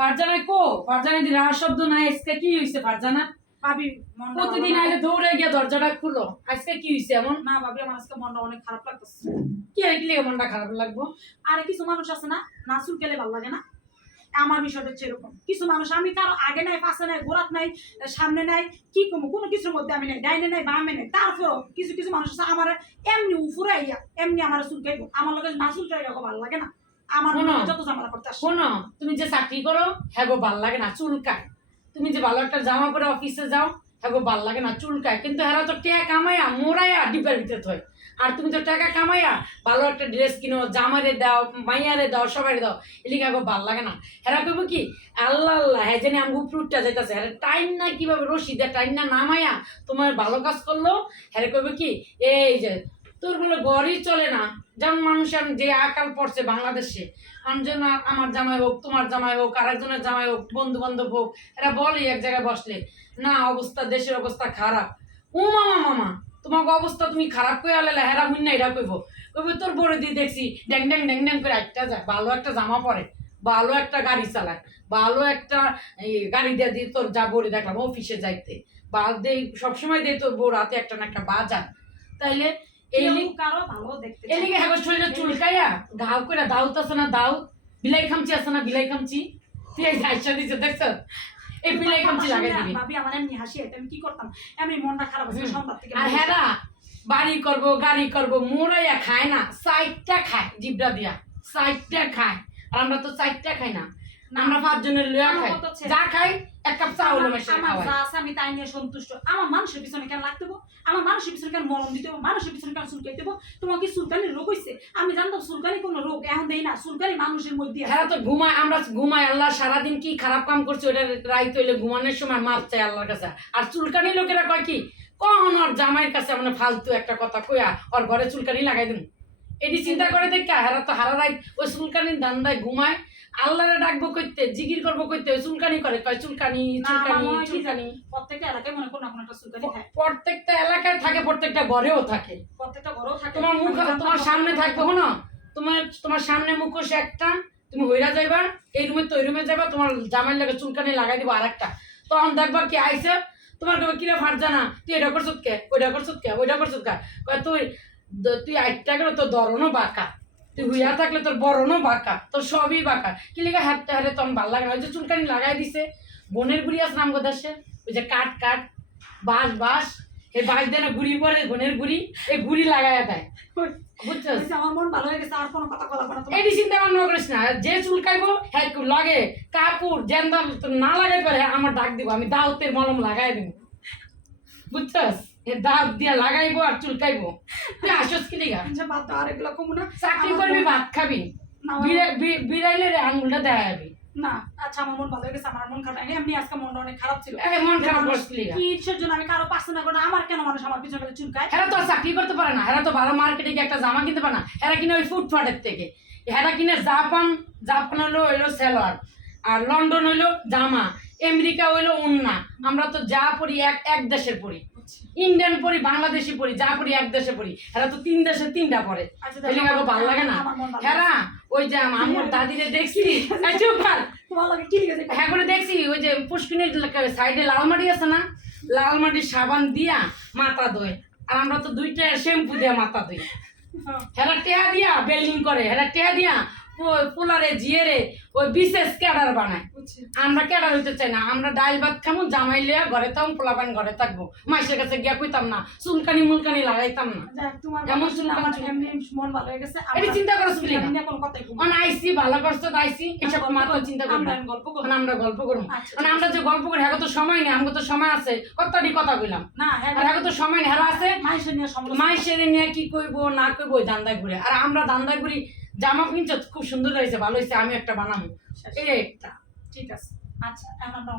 ফারজানা কো ফারজানা দি রাহ শব্দ নাই আজকে কি হইছে ফারজানা ভাবি প্রতিদিন আইলে দৌড়ে গিয়ে দরজাটা খুলো আজকে কি হইছে এমন না ভাবি আমার আজকে মনটা অনেক খারাপ লাগতেছে কি হইলে মনটা খারাপ লাগবো আরে কিছু মানুষ আছে না নাচুর গেলে ভালো লাগে না আমার বিষয়টা হচ্ছে এরকম কিছু মানুষ আমি কারো আগে নাই পাশে নাই গোড়াত নাই সামনে নাই কি কমো কোনো কিছুর মধ্যে আমি নাই ডাইনে নাই বামে নাই তারপরও কিছু কিছু মানুষ আছে আমার এমনি উফুরাইয়া এমনি আমার চুলকাইবো আমার লগে না চুলকাইয়া ভালো লাগে না আমার যত ঝামেলা করতে আসে শোনো তুমি যে চাকরি করো হ্যাঁ গো ভাল লাগে না চুলকায় তুমি যে ভালো একটা জামা পরে অফিসে যাও হ্যাঁ গো ভাল লাগে না চুলকায় কিন্তু এরা তো টাকা কামাইয়া মোড়াইয়া ডিব্বার ভিতরে থয় আর তুমি তো টাকা কামাইয়া ভালো একটা ড্রেস কিনো জামারে দাও মাইয়ারে দাও সবাই দাও এলিকা গো ভাল লাগে না হেরা কইব কি আল্লাহ আল্লাহ হ্যাঁ জানি আমি উপরুটটা যাইতাছে হ্যাঁ টাইম না কিভাবে রশি দেয় টাইম না নামাইয়া তোমার ভালো কাজ করলো হ্যাঁ কইব কি এই যে তোর বলে ঘরই চলে না যেমন মানুষের যে আকাল পড়ছে বাংলাদেশে জন্য আমার জামাই হোক তোমার জামাই হোক আরেকজনের জামাই হোক বন্ধু বান্ধব হোক এরা বলে এক জায়গায় বসলে না অবস্থা দেশের অবস্থা খারাপ ও মামা মামা তোমার অবস্থা তুমি খারাপ করে আলে হেরা হুন না এরা কইব তোর বড় দিয়ে দেখছি ড্যাং ড্যাং ড্যাং ড্যাং করে একটা যায় ভালো একটা জামা পরে ভালো একটা গাড়ি চালায় ভালো একটা গাড়ি দিয়ে দিয়ে তোর যা বড়ি দেখলাম অফিসে যাইতে বা দে সবসময় দে তোর বউ রাতে একটা না একটা বাজার তাইলে এলিগে হ্যাঁ শরীরে চুলকাইয়া ঘাও করে দাউত আছে না দাউ বিলাই খামচি আছে না বিলাই খামচি তুই এই আইসা দিছে দেখছ এই বিলাই খামচি লাগাই দিবি ভাবি আমার এমনি হাসি আমি কি করতাম এমনি মনটা খারাপ হচ্ছে সন্ধ্যা থেকে আর হেরা বাড়ি করব গাড়ি করব মোড়াইয়া খায় না সাইডটা খায় জিবরা দিয়া সাইডটা খায় আর আমরা তো সাইডটা খাই না আমরা পাঁচজনের লইয়া খাই যা খাই এক কাপ চা হলো মেশে খাওয়াই আমি তাই নিয়ে সন্তুষ্ট আমার মানুষের পিছনে কেন লাগতে আমার মানুষের পিছনে কেন মলম দিতে মানুষের পিছনে কেন চুলকাইতে তোমার কি চুলকানির রোগ হইছে আমি জানতাম চুলকানি কোনো রোগ এখন দেই না চুলকানি মানুষের মধ্যে হ্যাঁ তো ঘুমায় আমরা ঘুমাই আল্লাহ সারাদিন কি খারাপ কাম করছে ওটা রাইত হইলে ঘুমানোর সময় মাপ চাই আল্লাহর কাছে আর চুলকানি লোকেরা কয় কি কখন ওর জামাইয়ের কাছে মানে ফালতু একটা কথা কইয়া ওর ঘরে চুলকানি লাগাই দিন এটি চিন্তা করে দেখা হেরা তো হারা রাইত ওই চুলকানির ধান্দায় ঘুমায় আল্লাহরে ডাকবো কইতে জিকির করবো কইতে ওই চুলকানি করে কয় চুলকানি চুলকানি চুলকানি প্রত্যেকটা এলাকায় মনে করো না কোনো একটা চুলকানি থাকে প্রত্যেকটা এলাকায় থাকে প্রত্যেকটা ঘরেও থাকে প্রত্যেকটা ঘরেও থাকে তোমার মুখ তোমার সামনে থাকবে না তোমার সামনে মুখোশ একটা তুমি হইরা যাইবা এই রুমে তো ওই রুমে যাইবা তোমার জামাইয়ের লাগে চুলকানি লাগাই দিব আরেকটা তখন দেখবা কি আইছে তোমার কবে কিরা ফারজানা তুই এটা করছত কে ওইটা করছত কে ওইটা করছত কে কয় তুই আটটা গেলে তোর দরনও বাঁকা তুই হুইয়া থাকলে তোর বরণও বাঁকা তোর সবই বাঁকা কি লিখে হাঁটতে হারে তখন ভাল লাগে না ওই যে চুলকানি লাগাই দিছে বোনের বুড়ি আছে নাম দেশে ওই যে কাঠ কাঠ বাঁশ বাঁশ এই বাঁশ দেয় না গুড়ি পরে বোনের গুড়ি এই গুড়ি লাগাইয়া দেয় বুঝছো আমার মন ভালো হয়ে গেছে আর কোনো কথা বলা না এটি চিন্তা ভাবনা করিস না যে চুলকাইবো হ্যাঁ লাগে কাপড় জেন্দাল না লাগাই পারে আমার ডাক দিব আমি দাউতের মলম লাগাই দিব বুঝছস দাঁত দিয়া লাগাইবো আর চুলকাইবো তুই আসস কি লিগা বাদ দাও আর এগুলো কমু না চাকরি করবি ভাত খাবি বিড়াইলে আঙুলটা দেখাবি না আচ্ছা আমার মন ভালো হয়ে গেছে আমার মন খারাপ এমনি আজকে মনটা অনেক খারাপ ছিল মন খারাপ করছিলি কিসের জন্য আমি কারো পাশে না করে আমার কেন মানুষ আমার পিছনে চুলকায় হেরা তো চাকরি করতে পারে না হেরা তো ভালো মার্কেটে গিয়ে একটা জামা কিনতে পারে না হেরা কিনে ওই ফুটপাথের থেকে হেরা কিনে জাপান হইলো সেলোয়ার আর লন্ডন হইলো জামা আমেরিকা হইলো ওন্না আমরা তো যা পড়ি এক দেশের পড়ি ইন্ডিয়ান পড়ি বাংলাদেশি পড়ি যা পড়ি এক দেশে পড়ি হেরা তো তিন দেশে তিনটা পড়ে ভালো লাগে না হেরা ওই যে আমার দাদিরে দেখছি হ্যাঁ করে দেখছি ওই যে পুষ্কিনের সাইডে লালমাটি আছে না লালমাটির সাবান দিয়া মাথা ধোয় আর আমরা তো দুইটা শ্যাম্পু দিয়া মাথা ধুই হেরা টেহা দিয়া বেল্ডিং করে হেরা টেহা দিয়া পোলারে জিয়েরে ওই বিশেষ ক্যাডার বানায় আমরা ক্যাডার হইতে চাই না আমরা ডাইল ভাত খামো জামাই লিয়া ঘরে থাকবো পোলাপান ঘরে থাকবো মাইসের কাছে গিয়া কইতাম না চুলকানি মুলকানি লাগাইতাম না এমন মন ভালো হয়ে গেছে এটা চিন্তা করো আইসি ভালো করছো আইসি এসব মাথা চিন্তা করবো আমরা গল্প করবো আমরা যে গল্প করি হ্যাঁ তো সময় নেই আমাকে তো সময় আছে কতটি কথা কইলাম না হ্যাঁ তো সময় নেই হেরা আছে মাইসের নিয়ে কি কইবো না কইবো ওই দান্দায় ঘুরে আর আমরা দান্দায় ঘুরি জামা কিনছো খুব সুন্দর হয়েছে ভালো হয়েছে আমি একটা বানাবো এই একটা ঠিক আছে আচ্ছা